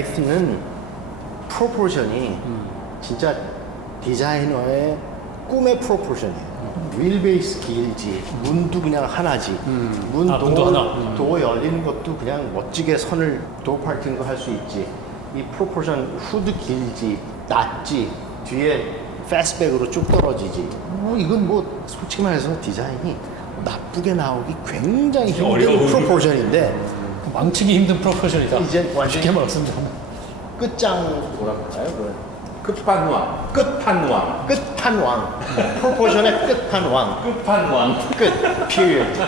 레이스는 프로포션이 진짜 디자이너의 꿈의 프로포션이에요. 휠베이스 길지, 문도 그냥 하나지. 문 아, 도어, 문도 하나. 도어 열리는 것도 그냥 멋지게 선을 도어 파킹도 할 수 있지. 이 프로포션 후드 길지, 낮지, 뒤에 패스백으로 쭉 떨어지지. 뭐 이건 뭐 솔직히 말해서 디자인이 나쁘게 나오기 굉장히 힘든 어려운. 프로포션인데 망치기 힘든 프로페션이다. 이제 완전히- 쉽게 말씀드리면. 끝장 뭐라고 할까요? 그건? 끝판왕. 끝판왕. 끝판왕. 프로포션의 끝판왕. 끝판왕. 끝. period.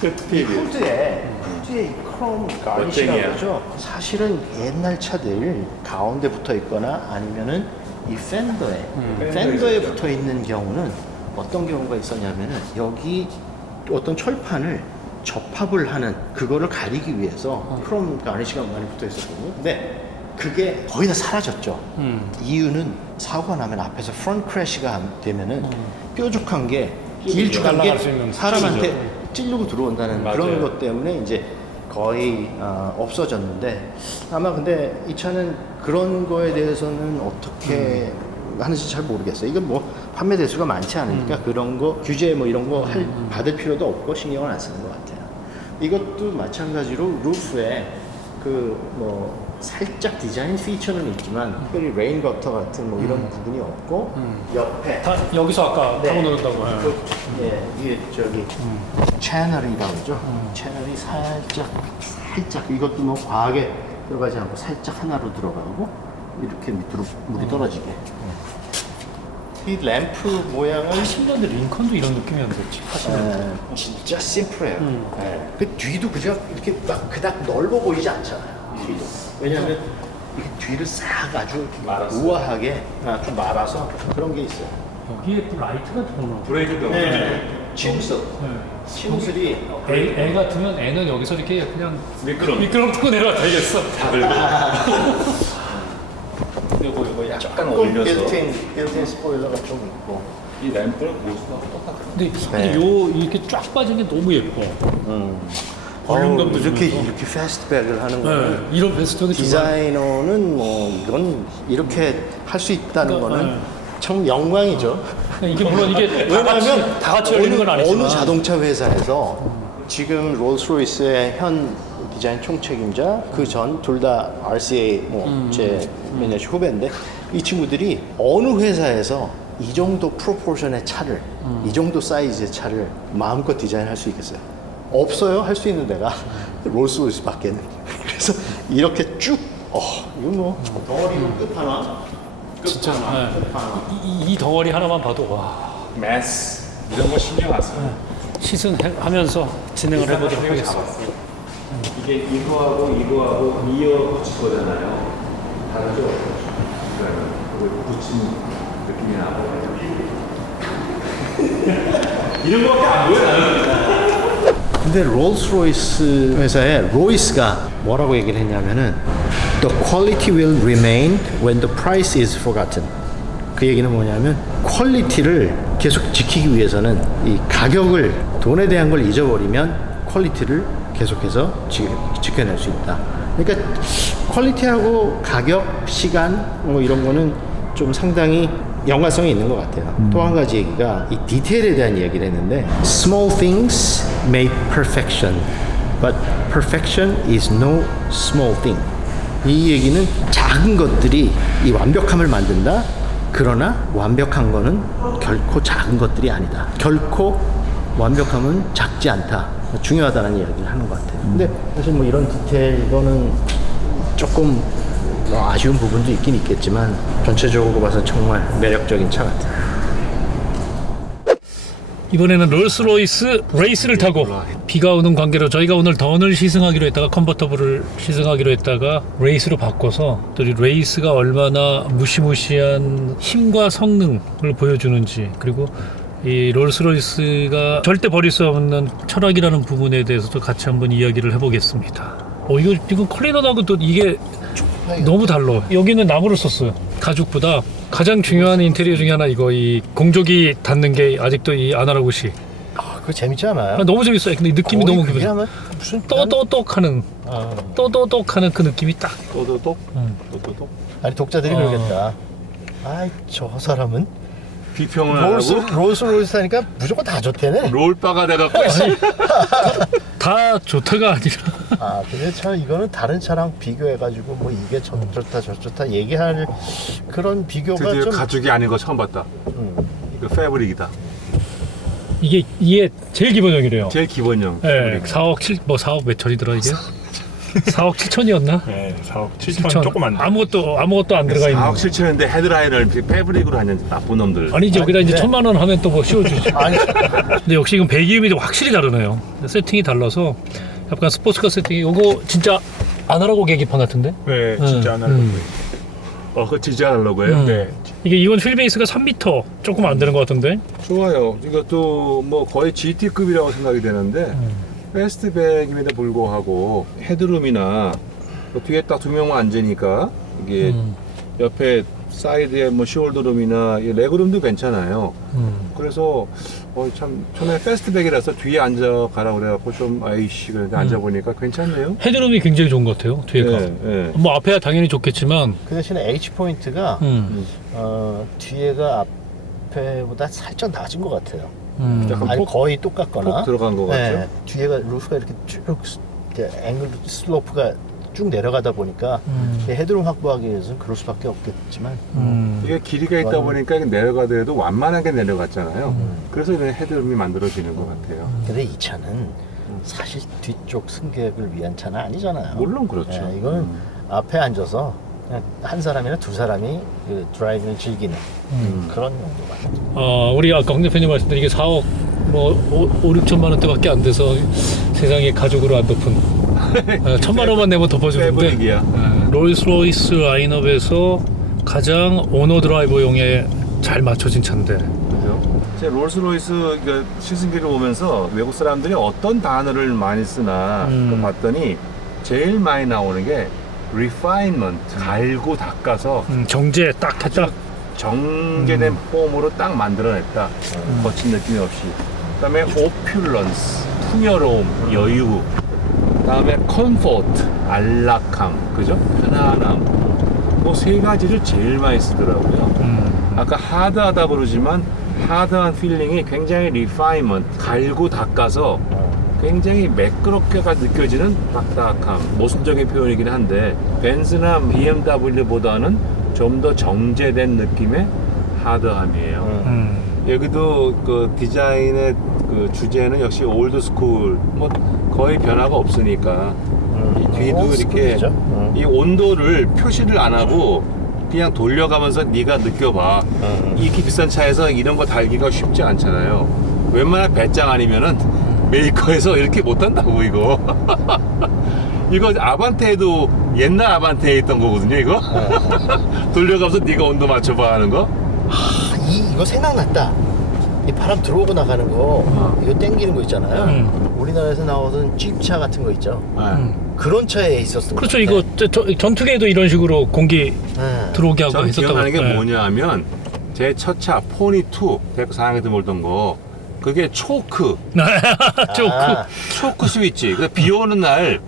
끝이 피드. 후드에 후드에 이 크롬 가니시라고. 그러죠. 사실은 옛날 차들 가운데 붙어 있거나 아니면은 이 팬더에 팬더에 붙어 있는 경우는 어떤 경우가 있었냐면은 여기 어떤 철판을 접합을 하는 그거를 가리기 위해서 크롬 가니시가 많이 붙어 있었거든요. 근데 그게 거의 다 사라졌죠. 음. 이유는 사고가 나면 앞에서 프론트 크래시가 되면은 뾰족한 게 길쭉한 날아갈 수게 있는 사람한테 수치죠. 찌르고 들어온다는 맞아요. 그런 것 때문에 이제 거의 어, 없어졌는데 아마 근데 이 차는 그런 거에 대해서는 어떻게 하는지 잘 모르겠어요. 이건 뭐 판매 대수가 많지 않으니까 그런 거 규제 뭐 이런 거 할, 받을 필요도 없고 신경을 안 쓰는 것 같아요. 이것도 마찬가지로 루프에 그 뭐 살짝 디자인 피처는 있지만 특별히 레인 거터 같은 뭐 이런 부분이 없고 옆에 다 여기서 아까 네. 타고 놀았다고. 예. 그, 예, 이게 저기 채널이라고 그러죠. 채널이 살짝 살짝 이것도 뭐 과하게 들어가지 않고 살짝 하나로 들어가고 이렇게 밑으로 물이 떨어지게. 이 램프 모양은 80년대 링컨도 이런 느낌이었는데 80년대. 에, 진짜 심플해요. 음. 예. 그 뒤도 그저 이렇게 막 그닥 넓어 보이지 않잖아요. 뒤도. 왜냐하면 이게 뒤를 싹 아주 말았어. 우아하게 아, 좀 말아서 그런 게 있어요. 여기에 또 라이트가 들어오나. 브레이크도. 네. 침술이 애, 애 같으면 애는 여기서 이렇게 그냥 미끄럼. 미끄럼 타고 내려와 되겠어. 이거 이거 약간 조금 올려서 빌트인, 빌트인 스포일러가 좀 있고 이 램프를 보수가 똑같아. 근데, 네. 요 이렇게 쫙 빠진 게 너무 예뻐. 볼륨감도 이렇게 주면서. 이렇게 패스트백을 하는 거는 네. 이런 정말 디자이너는 뭐 이건 이렇게 할 수 있다는 그러니까, 거는 네. 참 영광이죠. 이게 물론 이게 다 같이, 왜냐하면 다 같이 열리는 건 어느, 아니지만 어느 자동차 회사에서 지금 롤스로이스의 현 디자인 총책임자 그 전 둘 다 RCA 음. 뭐제 매니저 후배인데 이 친구들이 어느 회사에서 이 정도 프로포션의 차를 음. 이 정도 사이즈의 차를 마음껏 디자인할 수 있겠어요? 없어요 할 수 있는 데가 롤스로이스 밖에는 그래서 이렇게 쭉 어, 이거 뭐 덩어리로 끝하나 진짜 네. 이, 이- 이 덩어리 하나만 봐도 와 매스 이런 거 신경 안 써. 시승하면서 진행을 해보도록 하겠습니다. 이게 이거하고 이거하고 이어 붙일 거잖아요. 다르죠? 그러니까 붙인 느낌이 나고. 이런 거밖에 안 보여 나는. 근데 롤스로이스 회사의 로이스가 뭐라고 얘기를 했냐면은 The quality will remain when the price is forgotten. 그 얘기는 뭐냐면 퀄리티를 계속 지키기 위해서는 이 가격을 돈에 대한 걸 잊어버리면 퀄리티를 계속해서 지, 지켜낼 수 있다. 그러니까 퀄리티하고 가격, 시간 뭐 이런 거는 좀 상당히 연관성이 있는 것 같아요. 또한 가지 얘기가 이 디테일에 대한 이야기를 했는데 Small things make perfection, but perfection is no small thing. 이 얘기는 작은 것들이 이 완벽함을 만든다. 그러나 완벽한 거는 결코 작은 것들이 아니다. 결코 완벽함은 작지 않다. 중요하다는 이야기를 하는 것 같아요. 근데 사실 뭐 이런 디테일 이거는 조금 뭐 아쉬운 부분도 있긴 있겠지만 전체적으로 봐서 정말 매력적인 차 같아요. 이번에는 롤스로이스 레이스를 타고 비가 오는 관계로 저희가 오늘 던을 시승하기로 했다가 컨버터블을 시승하기로 했다가 레이스로 바꿔서 또 이 레이스가 얼마나 무시무시한 힘과 성능을 보여주는지 그리고 이 롤스로이스가 절대 버릴 수 없는 철학이라는 부분에 대해서도 같이 한번 이야기를 해보겠습니다. 어 이거 지금 컬리너하고 또 이게 너무 달라. 여기는 나무를 썼어요. 가죽보다 가장 중요한 인테리어 중에 하나 이거 이 공조기 닿는 게 아직도 이 아날로그시. 그거 재밌지 않아요? 아, 너무 재밌어요. 근데 느낌이 너무 그게 기분. 무슨 또또똑하는 아, 또또똑하는 그 느낌이 딱. 또또똑 음. 또또똑 아니 독자들이 어. 그러겠다. 아이 저 사람은 비평을 안 롤스 하고. 롤스 롤스 하니까 무조건 다 좋대네. 롤바가 돼갖고 다 좋다가 아니라. 아 근데 참 이거는 다른 차랑 비교해가지고 뭐 이게 저 좋다 저 좋다 얘기할 그런 비교가 드디어 좀 가죽이 아닌 거 처음 봤다. 음, 이거 패브릭이다. 이게 이게 제일 기본형이래요. 제일 기본형 예, 패브릭 4억 7, 뭐 4억 몇 천이더라 이게? 4억 7천이었나? 네, 4억 7천 조금 안 돼. 아무것도 아무것도 안 들어가 있는. 4억 7천인데 헤드라인을 패브릭으로 하는 나쁜 놈들 아니지 여기다 이제 근데- 천만 원 하면 또 뭐 씌워주지. 아니 근데 역시 이건 배기음이 좀 확실히 다르네요. 세팅이 달라서 약간 스포츠카 세팅이 이거 진짜 아날로그 계기판 같은데? 네, 진짜 음, 안 하려고. 음. 어 그거 진짜 하려고요? 음. 네. 이게 이건 휠베이스가 3m 조금 안 되는 것 같은데? 좋아요 이것도 뭐 거의 GT급이라고 생각이 되는데 패스트백임에도 불구하고 헤드룸이나 그 뒤에 딱 두 명만 앉으니까 이게 음, 옆에 사이드에 뭐 숄더룸이나 이 레그룸도 괜찮아요. 음. 그래서 어, 참 처음에 패스트백이라서 뒤에 앉아 가라 그래갖고 좀 아이씨 그런데 앉아 보니까 괜찮네요. 헤드룸이 굉장히 좋은 것 같아요. 뒤에 가. 예, 예. 뭐 앞에야 당연히 좋겠지만, 그 대신에 H 포인트가 음, 어, 뒤에가 앞에보다 살짝 낮은 것 같아요. 음. 약간 아니 폭- 거의 똑같거나. 폭 들어간 것 같죠? 네, 뒤에가 루프가 이렇게 쭉 이렇게 앵글 슬로프가 쭉 내려가다 보니까 음. 헤드룸 확보하기 위해서는 그럴 수밖에 없겠지만 음. 이게 길이가 있다. 보니까 내려가더라도 완만하게 내려갔잖아요. 음. 그래서 이런 헤드룸이 만들어지는 것 같아요. 근데 이 차는 사실 뒤쪽 승객을 위한 차는 아니잖아요. 물론 그렇죠. 네, 이거는 음. 앞에 앉아서 그냥 한 사람이나 두 사람이 그 드라이빙을 즐기는 음. 그런 용도가. 어, 우리 아까 황 대표님 말씀드린 이게 4억 뭐 5, 5 6천만 원대밖에 안 돼서 세상에 가족으로 안 덮은 어, 천만 원만 내면 덮어주는데. 어, 롤스로이스 라인업에서 가장 오너 드라이버용에 잘 맞춰진 차인데 그죠? 제 롤스로이스 그 시승기를 보면서 외국 사람들이 어떤 단어를 많이 쓰나 음. 봤더니 제일 많이 나오는 게 refinement, 갈고 닦아서 음, 정제 딱 했다 정제된 폼으로 딱 만들어냈다. 거친 느낌이 없이. 그다음에 opulence, 풍요로움, 여유. 그다음에 comfort, 안락함, 그죠? 편안함. 뭐 세 가지를 제일 많이 쓰더라고요. 음. 아까 하드하다 부르지만 하드한 필링이 굉장히 리파이먼트 갈고 닦아서 굉장히 매끄럽게가 느껴지는 딱딱함 모순적인 표현이긴 한데 벤츠나 BMW보다는 좀 더 정제된 느낌의 하드함이에요 음. 여기도 그 디자인의 그 주제는 역시 올드 스쿨 뭐 거의 변화가 없으니까 이 뒤도 어, 이렇게 스쿨이죠. 음. 이 온도를 표시를 안 하고 그냥 돌려가면서 네가 느껴봐. 음. 이렇게 비싼 차에서 이런 거 달기가 쉽지 않잖아요. 웬만한 배짱 아니면은 메이커에서 이렇게 못 한다고 이거. 이거 아반떼에도 옛날 아반떼에 있던 거거든요. 이거 돌려가면서 네가 온도 맞춰봐 하는 거. 아, 이 이거 생각났다. 이 바람 들어오고 나가는 거 이거 땡기는 거 있잖아요. 음. 우리나라에서 나오던 찝차 같은 거 있죠. 음. 그런 차에 있었던 그렇죠 것 이거 같아. 저, 저, 전투기에도 이런 식으로 공기 네. 들어오게 하고 저는 했었다고 기억나는 게 네. 뭐냐 하면 제 첫 차 포니 2 대학교 4학년 때 몰던 거 그게 초크 조크 아, 초크 스위치. 그비 오는 날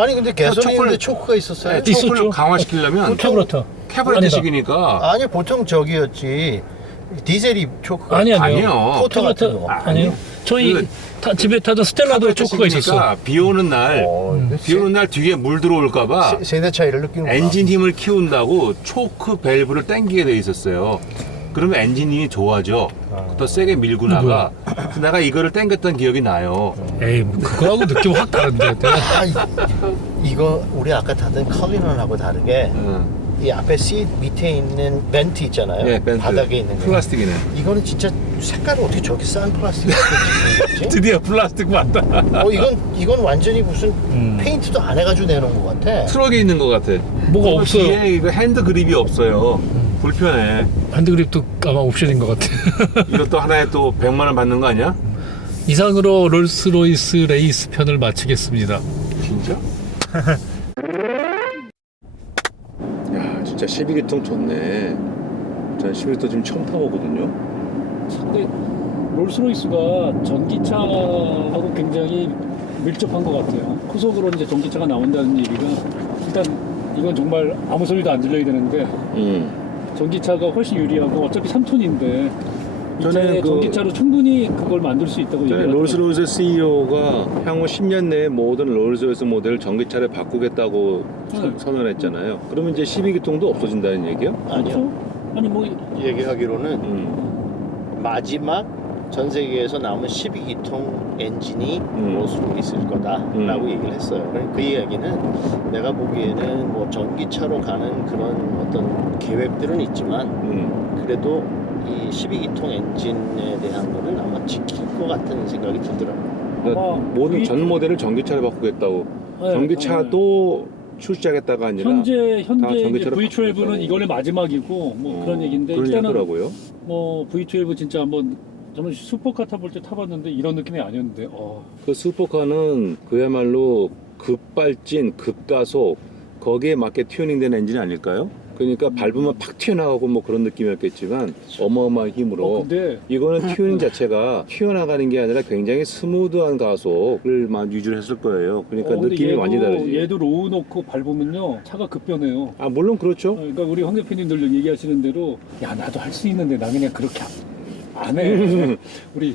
아니 근데 개소리인데 초콜릿- 초크가 있었어요. 네, 있었죠. 초크를 강화시키려면 캐브라터 캐브레트식이니까 아니 보통 저기였지 디젤이 초크가 아니 아니요 아니요. 포터 같은 거. 아니요 저희 그- 타, 집에 타던 스텔라도 초크가 있었어 비 오는 날, 어, 이거 비 오는 날 뒤에 물 들어올까봐 세- 세대 차이를 느끼는 엔진 힘을 키운다고 초크 밸브를 당기게 돼 있었어요. 그러면 엔진 힘이 좋아져. 더 세게 밀고 나가. 그래서 내가 이거를 당겼던 기억이 나요. 에이 뭐 그거하고 느낌 확 다른데 내가 아, 이, 이거 우리 아까 타던 컬리넌하고 다르게 응. 이 앞에 시트 밑에 있는 벤트 있잖아요. 예, 벤트. 바닥에 있는 거. 플라스틱이네. 이거는 진짜 색깔을 어떻게 저렇게 싼 플라스틱 같은 드디어 플라스틱 맞다. 어 이건 이건 완전히 무슨 음. 페인트도 안 해가지고 내놓은 것 같아. 트럭에 있는 것 같아. 뭐가 없어요. 뒤에 이거 핸드 그립이 없어요. 불편해. 핸드그립도 아마 옵션인 것 같아 이것도 하나에 또 100만 원 받는 거 아니야? 이상으로 롤스로이스 레이스 편을 마치겠습니다 진짜? 야, 진짜 12기통 좋네. 전 12기통 지금 처음 타보거든요. 근데 롤스로이스가 전기차하고 굉장히 밀접한 것 같아요. 후속으로 이제 전기차가 나온다는 얘기가 일단 이건 정말 아무 소리도 안 들려야 되는데 음. 전기차가 훨씬 유리하고 어차피 3톤인데 이 저는 차에 그- 전기차로 충분히 그걸 만들 수 있다고 전에 얘기하더라고요. 롤스로이스 CEO가 향후 10년 내에 모든 롤스로이스 모델을 전기차를 바꾸겠다고 선- 네. 선언했잖아요. 그러면 이제 12기통도 없어진다는 얘기요? 그렇죠? 아니 뭐 얘기하기로는 음. 마지막 전 세계에서 남은 12기통 엔진이 음. 롤스로 있을 거다라고 음. 얘기를 했어요. 그러니까 그 이야기는 내가 보기에는 뭐 전기차로 가는 그런 어떤 계획들은 있지만 음. 그래도 이 12기통 엔진에 대한 거는 아마 지킬 것 같은 생각이 들더라고요. 그러니까 모든 이- 전 모델을 전기차로 바꾸겠다고. 네, 전기차도 출시하겠다가 아니라 현재 다 현재 이제 전기차로 V12는 바꾸겠다고. 이걸의 마지막이고 뭐 어, 그런 얘기인데 일단은 얘기더라고요. 뭐 V12 진짜 한번 저는 슈퍼카 타볼 때 타봤는데 이런 느낌이 아니었는데 어, 그 슈퍼카는 그야말로 급발진, 급가속 거기에 맞게 튜닝된 엔진 아닐까요? 그러니까 밟으면 팍 튀어나가고 뭐 그런 느낌이었겠지만 어마어마한 힘으로 어 근데 이거는 튜닝 자체가 튀어나가는 게 아니라 굉장히 스무드한 가속을 만 유지를 했을 거예요. 그러니까 어, 근데 느낌이 얘도, 완전히 다르지. 얘도 로우 놓고 밟으면요 차가 급변해요. 아 물론 어, 그렇죠. 그러니까 우리 황 대표님들 얘기하시는 대로 야 나도 할 수 있는데 나 그냥 그렇게 안 해. 우리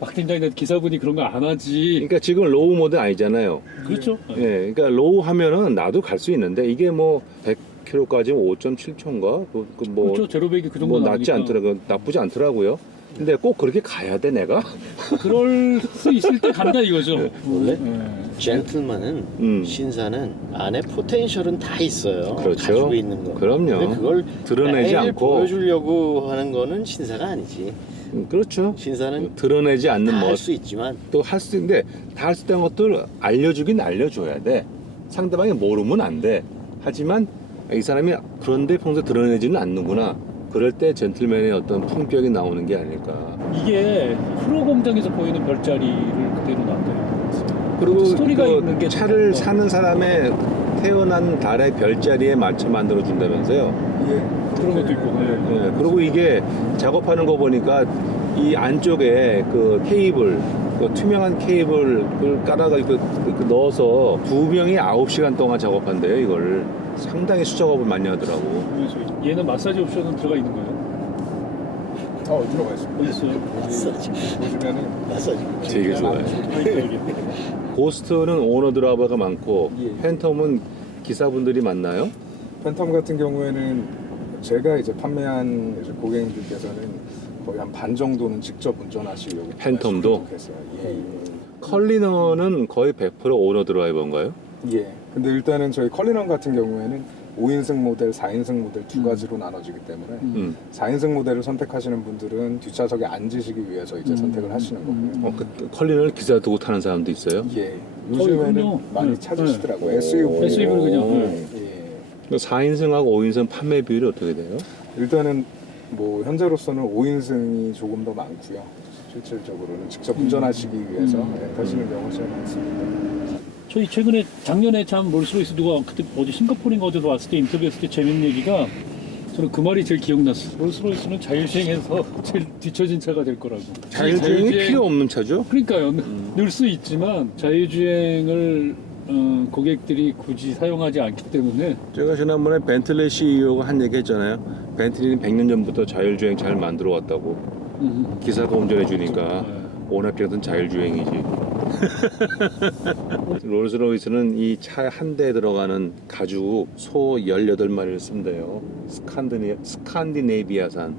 박 팀장님 기사분이 그런 거 안 하지. 그러니까 지금 로우 모드 아니잖아요. 그렇죠? 예, 그러니까 로우 하면은 나도 갈 수 있는데 이게 뭐 100km까지 5.7초인가? 그, 그 뭐, 그렇죠. 제로백이 그 정도 뭐 낫지 나오니까. 않더라고, 나쁘지 않더라고요. 근데 꼭 그렇게 가야 돼 내가? 그럴 수 있을 때 간다 이거죠. 원래 네. 젠틀만은 음. 신사는 안에 포텐셜은 다 있어요. 그렇죠. 가지고 있는 거. 그럼요. 근데 그걸 드러내지 매일 않고. 보여주려고 하는 거는 신사가 아니지. 음, 그렇죠. 신사는 드러내지 않는 다뭐할수 있지만 또 할 수 있는데 다 할 수 있다는 것들 알려주긴 알려줘야 돼. 상대방이 모르면 안 돼. 하지만 이 사람이 그런데 평소 에 드러내지는 않는구나. 그럴 때 젠틀맨의 어떤 품격이 나오는 게 아닐까. 이게 프로 공장에서 보이는 별자리를 그대로 놔둬요. 그리고 스토리가 그 있는 게 차를. 사는 사람의 태어난 달의 별자리에 맞춰 만들어 준다면서요. 그런 것도 있고. 네. 예, 그리고 이게 작업하는 거 보니까 이 안쪽에 그 케이블, 그 투명한 케이블을 깔아가지고 그- 그 넣어서 두 명이 아홉 시간 동안 작업한대요, 이걸. 상당히 수작업을 많이 하더라고. 그래서 얘는 마사지 옵션은 들어가 있는 거예요. 어 들어가 있습니다. 어디 있어요? 마사지, 보시면은 마사지. 되게 좋아요. 여기. 고스트는 오너 드라이버가 많고, 예. 팬텀은 기사분들이 많나요? 팬텀 같은 경우에는 제가 이제 판매한 이제 고객님들께서는 거의 한 반 정도는 직접 운전하시려고 팬텀도? 했어요. 예. 컬리너는 거의 100% 오너 드라이버인가요? 예. 근데 일단은 저희 컬리넌 같은 경우에는 5인승 모델, 4인승 모델 두 가지로 나눠지기 때문에 음. 4인승 모델을 선택하시는 분들은 뒷좌석에 앉으시기 위해서 이제 음. 선택을 하시는 거고요. 어, 그 컬리너를 기사 두고 타는 사람도 있어요? 예. 요즘에는 그럼요. 많이 네. 찾으시더라고요. 네. SUV. SUV 를 그냥, 오. 네. 예. 4인승하고 5인승 판매 비율이 어떻게 돼요? 일단은 뭐 현재로서는 5인승이 조금 더 많고요. 실질적으로는 직접 운전하시기 위해서 음. 예, 타시는 경우가 제일 많습니다. 저희 최근에 작년에 참 롤스로이스 누가 그때 어디 싱가포르인가 어디서 왔을 때 인터뷰했을 때 재밌는 얘기가 저는 그 말이 제일 기억났어. 롤스로이스는 자율주행에서 제일 뒤처진 차가 될 거라고. 자율주행이 자율주행- 필요 없는 차죠? 그러니까요. 늘수 있지만 자율주행을 어, 고객들이 굳이 사용하지 않기 때문에 제가 지난번에 벤틀리 CEO가 한 얘기 했잖아요. 벤틀리는 100년 전부터 자율주행 잘 만들어 왔다고. 음, 기사가 운전해 주니까 네. 오나피어든 자율주행이지. 롤스로이스는 이 차 한 대에 들어가는 가죽 소 18마리를 쓴대요. 스칸디네, 스칸디네비아산.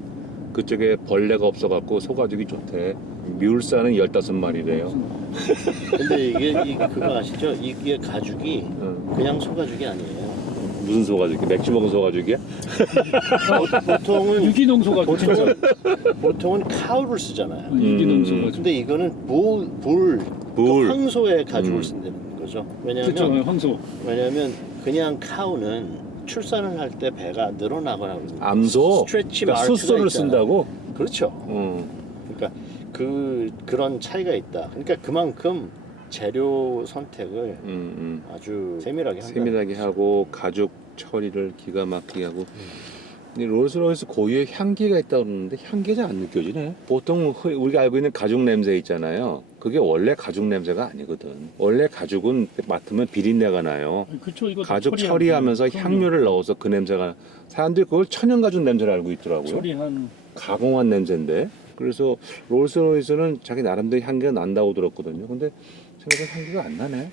그쪽에 벌레가 없어갖고 소가죽이 좋대. 뮬산은 15마리래요. 근데 이게, 이게 그거 아시죠? 이게 가죽이 응. 그냥 소가죽이 아니에요. 무슨 소가죽이? 맥주 먹은 소가죽이야? 보통은 유기농 소가죽. 보통은 보통은 카우를 쓰잖아요. 유기농 음. 소가죽. 근데 이거는 볼, 불, 불. 그 황소의 가죽을 음. 쓴다는 거죠. 왜냐하면 황소. 왜냐하면 그냥 카우는 출산을 할 때 배가 늘어나거나 그러거든요. 암소? 스트레치 그러니까 마르크가 숫소를 있잖아요. 쓴다고? 그렇죠. 응. 그러니까 그 그런 차이가 있다. 그러니까 그만큼 재료 선택을 음, 음. 아주 세밀하게 한다. 세밀하게 하고 가죽 처리를 기가 막히게 하고 이 롤스로이스 고유의 향기가 있다고 그러는데 향기가 잘 안 느껴지네. 보통 우리가 알고 있는 가죽 냄새 있잖아요. 그게 원래 가죽 냄새가 아니거든. 원래 가죽은 맡으면 비린내가 나요. 그쵸 이거 가죽 처리하면서 향료를 넣어서 그 냄새가 사람들이 그걸 천연 가죽 냄새를 알고 있더라고요. 처리한 가공한 냄새인데 그래서 롤스로이스는 자기 나름대로 향기가 난다고 들었거든요. 근데 생각보다 향기가 안 나네.